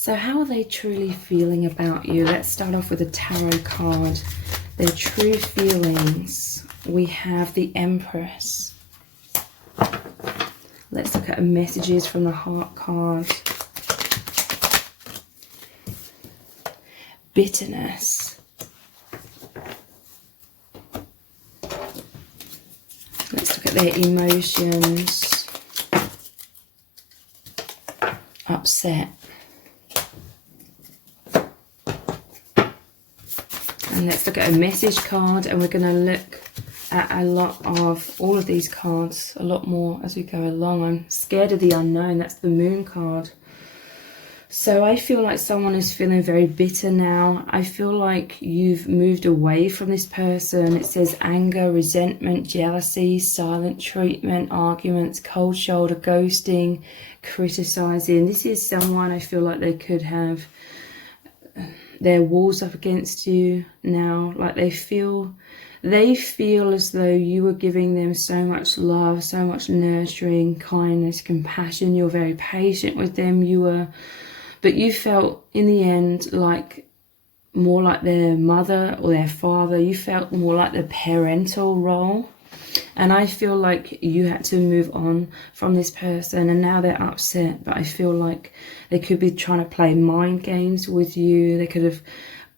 So how are they truly feeling about you? Let's start off with a tarot card. Their true feelings. We have the Empress. Let's look at messages from the Heart card. Bitterness. Let's look at their emotions. Upset. And let's look at a message card, and we're going to look at a lot of all of these cards, a lot more as we go along. I'm scared of the unknown. That's the Moon card. So I feel like someone is feeling very bitter now. I feel like you've moved away from this person. It says anger, resentment, jealousy, silent treatment, arguments, cold shoulder, ghosting, criticizing. This is someone I feel like they could have their walls up against you now. Like they feel as though you were giving them so much love, so much nurturing, kindness, compassion. You're very patient with them. But you felt in the end like more like their mother or their father. You felt more like the parental role. And I feel like you had to move on from this person, and now they're upset. But I feel like they could be trying to play mind games with you. They could have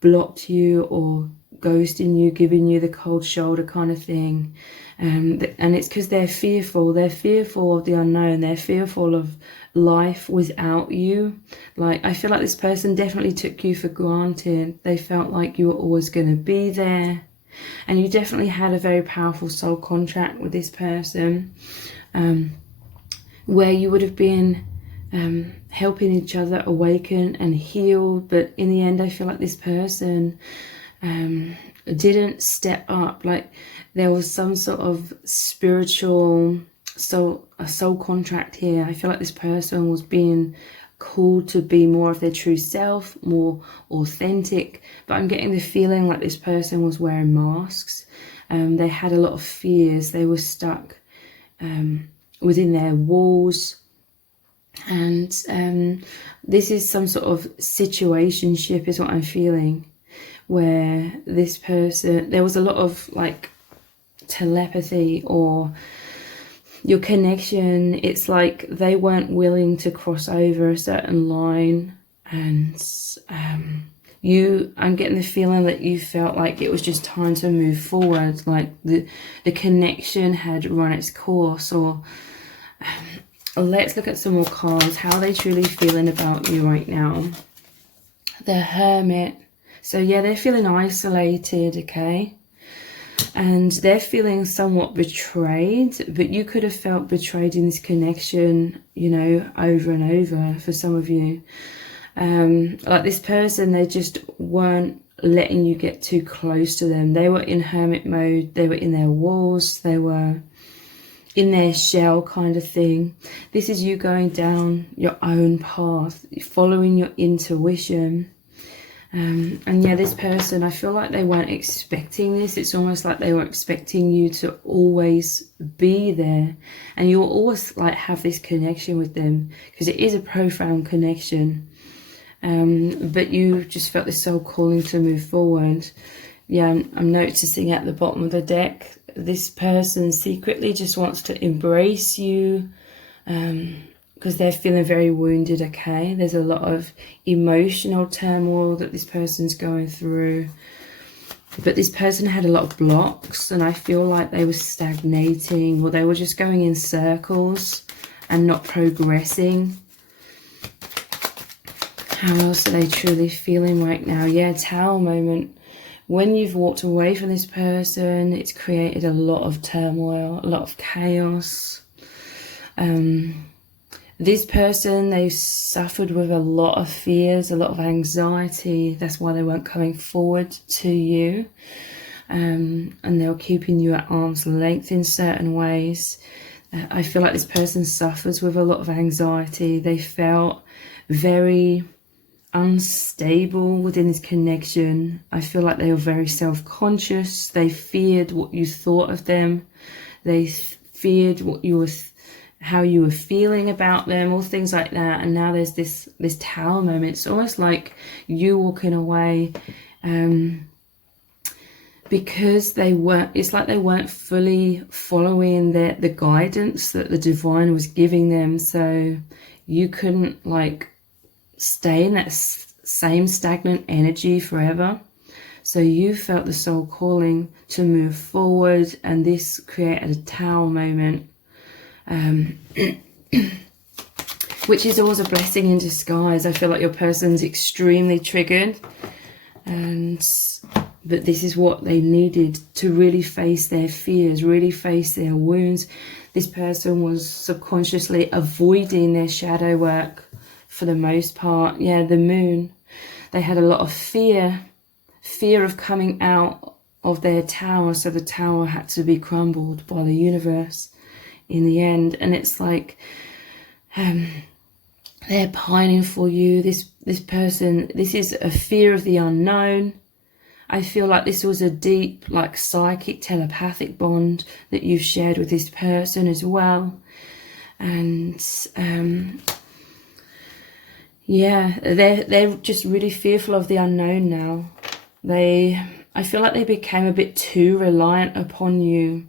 blocked you or ghosting you, giving you the cold shoulder kind of thing. And it's because they're fearful. They're fearful of the unknown. They're fearful of life without you. Like, I feel like this person definitely took you for granted. They felt like you were always going to be there. And you definitely had a very powerful soul contract with this person, where you would have been helping each other awaken and heal. But in the end, I feel like this person didn't step up. Like there was some sort of spiritual soul contract here. I feel like this person was being called to be more of their true self, more authentic, but I'm getting the feeling like this person was wearing masks. They had a lot of fears. They were stuck within their walls, and this is some sort of situationship is what I'm feeling, where this person, there was a lot of like telepathy or your connection. It's like they weren't willing to cross over a certain line, and I'm getting the feeling that you felt like it was just time to move forward, like the connection had run its course. Or let's look at some more cards. How are they truly feeling about you right now? The Hermit. So yeah, they're feeling isolated, okay? And they're feeling somewhat betrayed, but you could have felt betrayed in this connection, you know, over and over for some of you. Like this person, they just weren't letting you get too close to them. They were in hermit mode. They were in their walls. They were in their shell kind of thing. This is you going down your own path, following your intuition. And yeah, this person, I feel like they weren't expecting this. It's almost like they were expecting you to always be there, and you'll always like have this connection with them because it is a profound connection. But you just felt this soul calling to move forward. Yeah, I'm noticing at the bottom of the deck, this person secretly just wants to embrace you, because they're feeling very wounded, okay? There's a lot of emotional turmoil that this person's going through. But this person had a lot of blocks, and I feel like they were stagnating, or they were just going in circles and not progressing. How else are they truly feeling right now? Yeah, Tower moment. When you've walked away from this person, it's created a lot of turmoil, a lot of chaos. This person, they suffered with a lot of fears, a lot of anxiety. That's why they weren't coming forward to you. And they were keeping you at arm's length in certain ways. I feel like this person suffers with a lot of anxiety. They felt very unstable within this connection. I feel like they were very self-conscious. They feared what you thought of them. They feared what you were how you were feeling about them, all things like that. And now there's this Tower moment. It's almost like you walking away because it's like they weren't fully following the guidance that the divine was giving them. So you couldn't like stay in that same stagnant energy forever. So you felt the soul calling to move forward, and this created a Tower moment, which is always a blessing in disguise. I feel like your person's extremely triggered, but this is what they needed to really face their fears, really face their wounds. This person was subconsciously avoiding their shadow work for the most part. Yeah, the Moon. They had a lot of fear of coming out of their tower, so the tower had to be crumbled by the universe in the end. And it's like they're pining for you. This person, this is a fear of the unknown. I feel like this was a deep, like, psychic, telepathic bond that you've shared with this person as well. And yeah, they're just really fearful of the unknown now. I feel like they became a bit too reliant upon you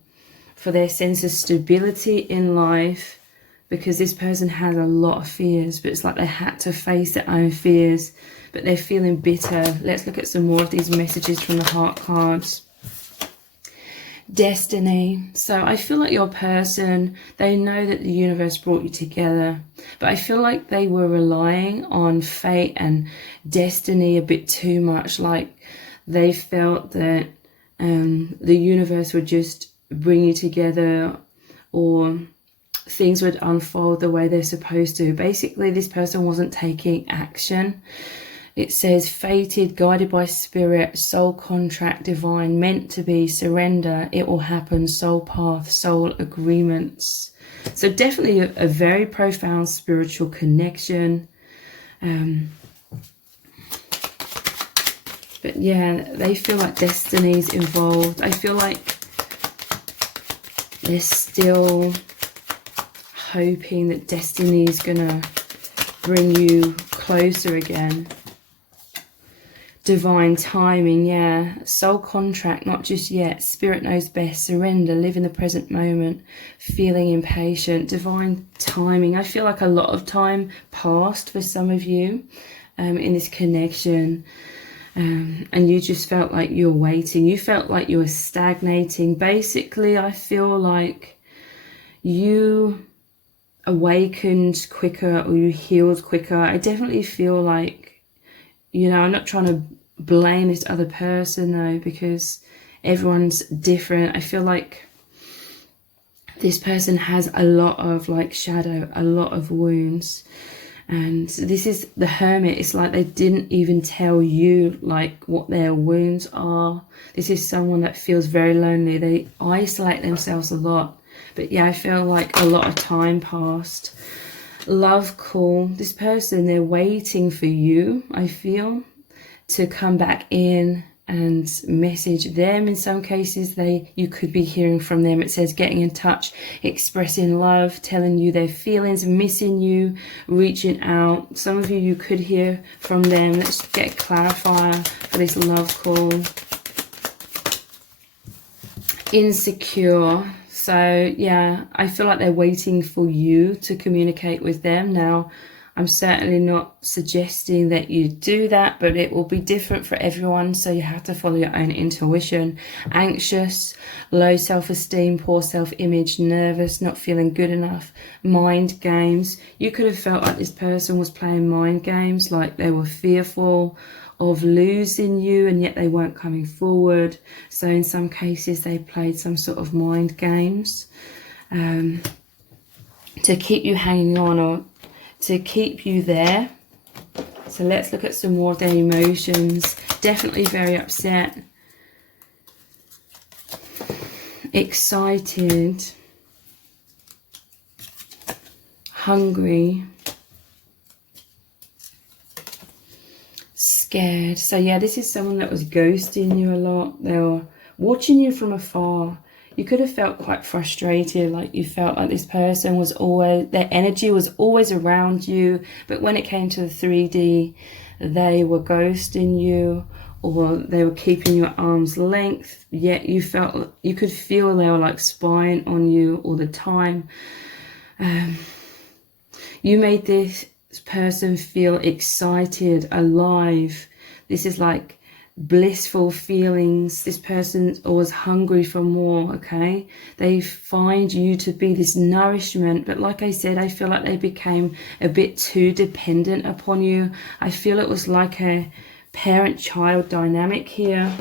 for their sense of stability in life, because this person has a lot of fears, but it's like they had to face their own fears, but they're feeling bitter. Let's look at some more of these messages from the heart cards. Destiny. So I feel like your person, they know that the universe brought you together, but I feel like they were relying on fate and destiny a bit too much. Like they felt that the universe would just bring you together, or things would unfold the way they're supposed to. Basically, this person wasn't taking action. It says fated, guided by spirit, soul contract, divine, meant to be, surrender, it will happen, soul path, soul agreements. So definitely a very profound spiritual connection. But yeah, they feel like destiny's involved. I feel like they're still hoping that destiny is gonna bring you closer again. Divine timing, yeah. Soul contract, not just yet. Spirit knows best. Surrender, live in the present moment. Feeling impatient. Divine timing. I feel like a lot of time passed for some of you in this connection. And you just felt like you were waiting. You felt like you were stagnating. Basically, I feel like you awakened quicker, or you healed quicker. I definitely feel like, you know, I'm not trying to blame this other person though, because everyone's different. I feel like this person has a lot of like shadow, a lot of wounds. And this is the Hermit. It's like they didn't even tell you like what their wounds are. This is someone that feels very lonely. They isolate themselves a lot. But yeah, I feel like a lot of time passed. Love call. This person, they're waiting for you, I feel, to come back in and message them. In some cases, you could be hearing from them. It says getting in touch, expressing love, telling you their feelings, missing you, reaching out. Some of you could hear from them. Let's get a clarifier for this love call. Insecure. So yeah, I feel like they're waiting for you to communicate with them. Now, I'm certainly not suggesting that you do that, but it will be different for everyone, so you have to follow your own intuition. Anxious, low self-esteem, poor self-image, nervous, not feeling good enough, mind games. You could have felt like this person was playing mind games, like they were fearful of losing you, and yet they weren't coming forward. So in some cases, they played some sort of mind games to keep you hanging on, or to keep you there. So let's look at some more of their emotions. Definitely very upset, excited, hungry, scared. So yeah, this is someone that was ghosting you a lot. They were watching you from afar. you could have felt quite frustrated, like you felt like this person was always, their energy was always around you, but when it came to the 3D, they were ghosting you, or they were keeping you at arm's length, yet you felt, you could feel they were like spying on you all the time. You made this person feel excited, alive. This is like blissful feelings. This person's always hungry for more, okay? They find you to be this nourishment, but like I said, I feel like they became a bit too dependent upon you. I feel it was like a parent-child dynamic here.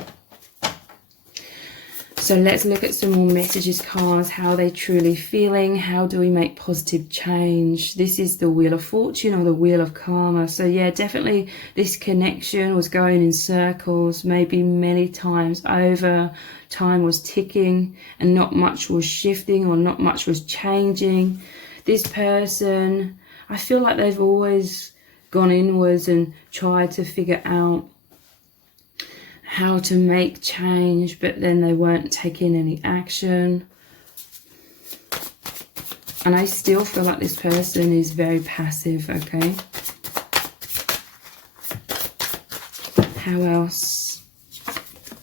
So let's look at some more messages cards. How are they truly feeling? How do we make positive change? This is the Wheel of Fortune or the Wheel of Karma. So yeah, definitely this connection was going in circles, maybe many times over. Time was ticking and not much was shifting or not much was changing. This person, I feel like they've always gone inwards and tried to figure out how to make change, but then they weren't taking any action. And I still feel like this person is very passive, okay? How else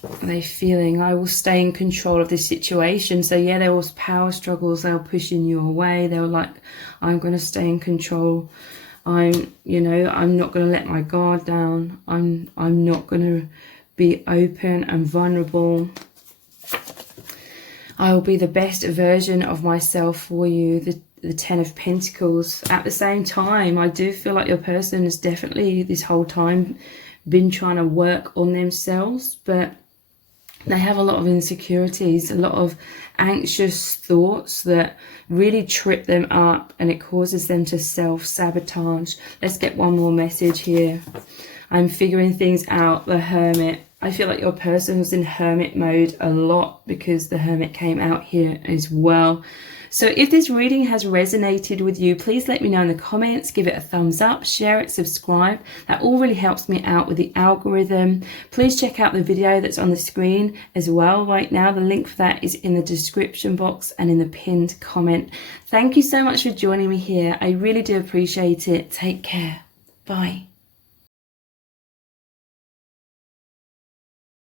are they feeling? I will stay in control of this situation. So yeah, there was power struggles. They were pushing you away. They were like, I'm going to stay in control. I'm not going to let my guard down. I'm not going to be open and vulnerable. I will be the best version of myself for you. The Ten of Pentacles. At the same time, I do feel like your person has definitely this whole time been trying to work on themselves, but they have a lot of insecurities, a lot of anxious thoughts that really trip them up, and it causes them to self-sabotage. Let's get one more message here. I'm figuring things out, the Hermit. I feel like your person was in hermit mode a lot because the Hermit came out here as well. So if this reading has resonated with you, please let me know in the comments, give it a thumbs up, share it, subscribe. That all really helps me out with the algorithm. Please check out the video that's on the screen as well right now. The link for that is in the description box and in the pinned comment. Thank you so much for joining me here. I really do appreciate it. Take care. Bye.